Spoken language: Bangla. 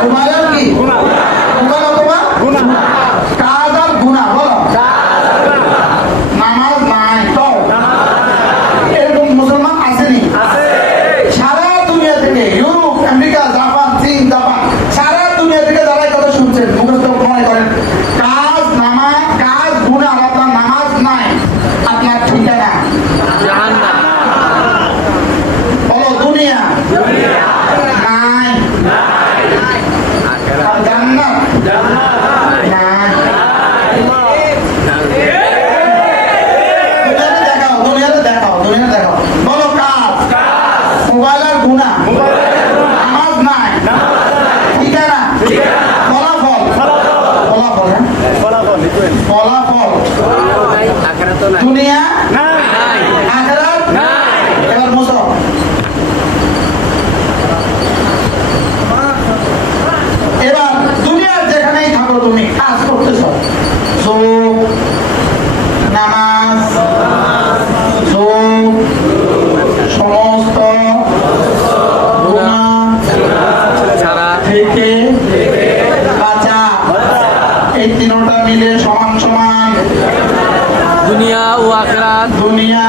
মোবাইলের কি মোবাইল অথবা কাজ আর গুনাহ বলো নামাজ নাই তো এরকম মুসলমান আসেনি সারা দুনিয়া থেকে ইউরোপ আমেরিকা জাপান চীন জাপান সারা দুনিয়া থেকে যারা কথা শুনছেন মুখস্থ মনে করেন কাজ নামাজ কাজ গুনাহ আর আপনার নামাজ নাই আপনার ঠিকানা জাহান্নাম বলো দুনিয়া নাই আর জান্নাত নাই দুনিয়াতে দেখাও বলো কাজ মোবাইল আর গুনাহ নামাজ নাই ঠিকানা ফলাফল দুনিয়া আখিরাত এবার মুসো এবার দুনিয়ার যেখানেই থাকো তুমি কাজ করতেছ নামাজ সমস্ত থেকে বাঁচা এই তিনটা মিলে সমান সমান দুনিয়া ও আখিরাত দুনিয়া